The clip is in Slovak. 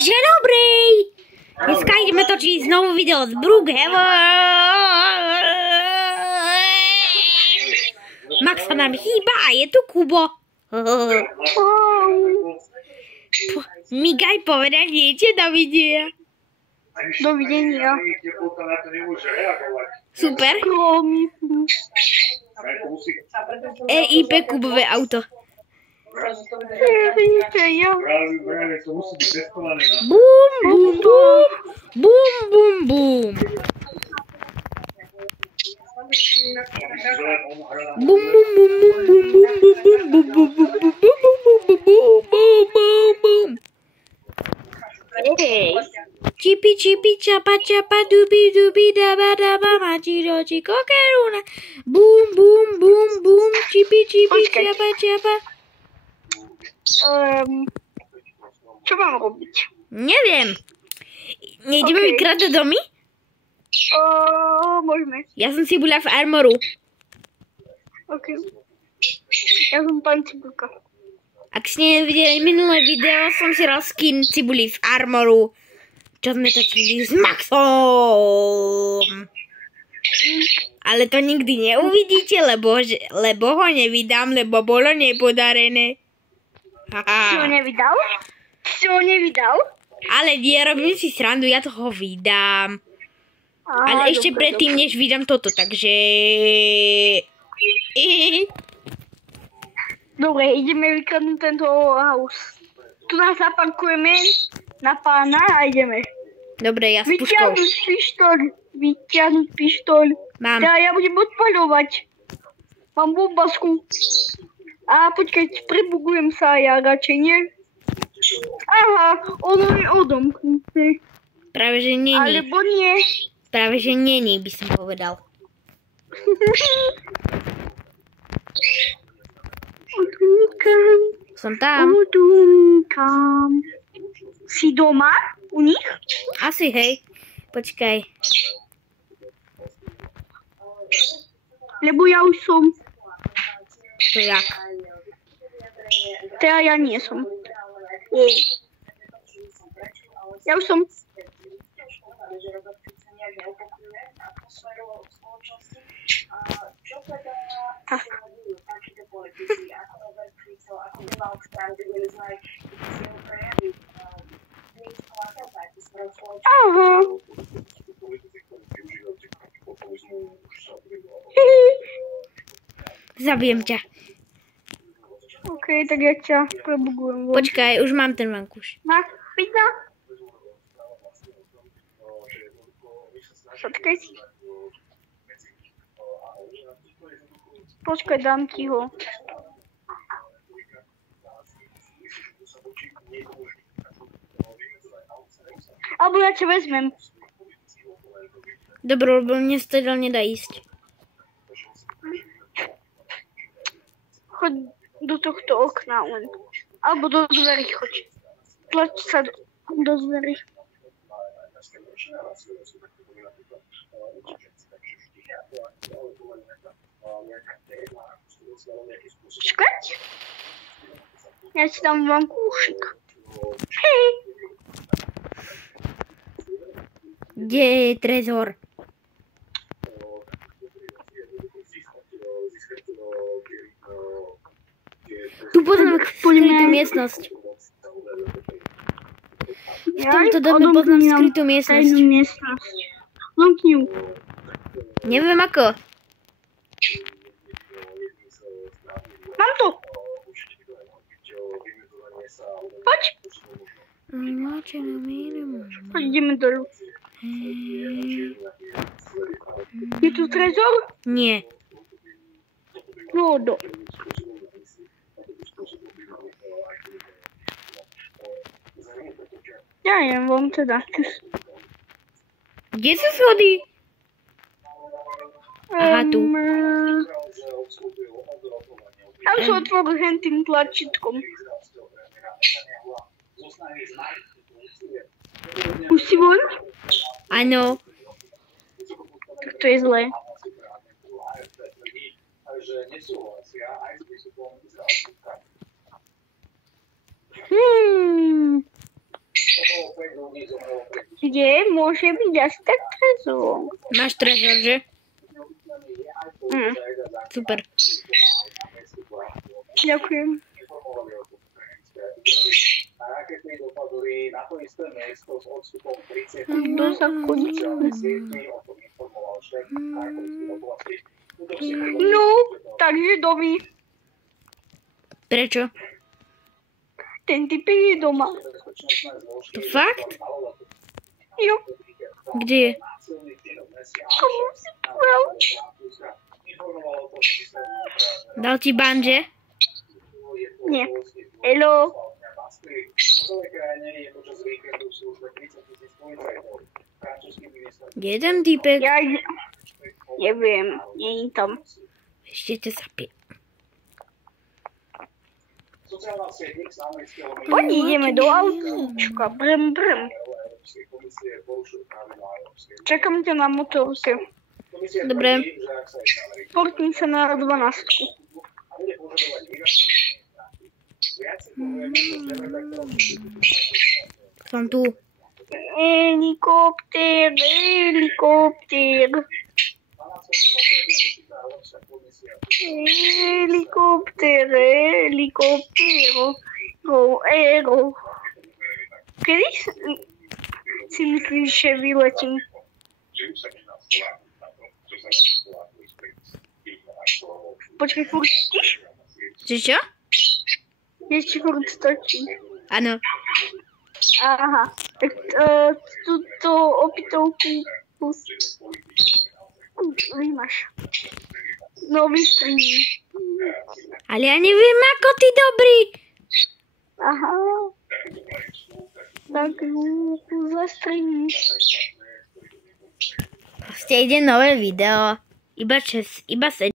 Že dobrý! Dneska ideme točiť znovu video z Brookhaven. Max sa nám chýba a je tu Kubo. Migaj povedať niečo, dovidenia. Dovidenia. Super. EIP Kubové auto. Bum, bum, bum. Bum, bum, bum. Bum, bum, bum, bum, bum, bum, bum, bum, bum, bum. Chipi, chipi, chapa, chapa, dubi, dubi, daba, daba, machi, rochi, kokeruna. Bum, bum, bum, bum, chipi, chipi, chapa, chapa. Čo mám robiť? Neviem. Nejdeme vykradať domy? Môžeme. Ja som Cibula v Armoru. OK. Ja som pán Cibulka. Ak ste nevideli minulé video, som si hral skin Cibuli v Armoru. Čo sme točili s Maxom. Ale to nikdy neuvidíte, lebo ho nevydám, lebo bolo nepodarené. Si ho nevydal? Si ho nevydal? Ale nie, robím si srandu, ja toho vydám. Ale ešte predtým, než vydám toto, takže... Dobre, ideme vykradnúť tento house. Tu nás zaparkujeme na pána a ideme. Dobre, ja s puškou. Vyťahnuť pištoľ. Mám. Teda ja budem odpaľovať. Mám bombasku. A počkať, prebugujem sa ja radšej, nie? Aha, ono je odomknuté. Práve, že nie. Alebo nie. Práve, že nie, by som povedal. Odumkam. Som tam. Odumkam. Si doma u nich? Asi, hej. Počkaj. Lebo ja už som. To jak? Teda ja nie som. Ja už som. Tak. Aha. Zabijem ťa. OK, tak ja ťa prebugujem. Počkaj, už mám ten vankúš. Na, pizza. Počkaj si. Počkaj, dám ti ho. Alebo ja ťa vezmem. Dobre, lebo mne sa teda nedá ísť. Choď do tohto okna len. Alebo do dverí choď. Tlač sa do dverí. Počkať. Ja si dám vankúšik. Hej. Kde je trezor? Tu poznám skrytú miestnosť. V tomto dome poznám skrytú miestnosť. Lomkni ju. Neviem ako. Mám to. Poď. Poď, ideme dolu. Je tu trezor? Nie. No, ja neviem, vám teda. Kde sú schody? Aha, tu. Tam sú otvoril tým tlačítkom. Už si von? Áno. Tak to je zlé. Kde môže byť asi tak trezor? Máš trezor, že? Super. Ďakujem. Kto sa chodí? No, takže domy. Prečo? Ten typek je doma. To fakt? Jo. Kde je? Komu si povedal? Dal ti banže? Nie. Hello. Kde je ten týpek? Ja neviem, nie je tam. Ešte te zapie. Poď ideme do autíčka. Brm, brm. Čakám ťa na motorke. Dobre. Portni sa na 12. Som tu. Helikopter, helikopter. Helikopter, helikopter. Go, aero. Kedy si myslíš, že vyletím? Počkaj, furt stíš? Čo? Ešte furt stočí. Áno. Aha, tak túto opitovku vymáš. Nový stream. Ale ja neviem, ako ty dobrý. Aha. Tak zastream. Proste ide nové video. Iba 7.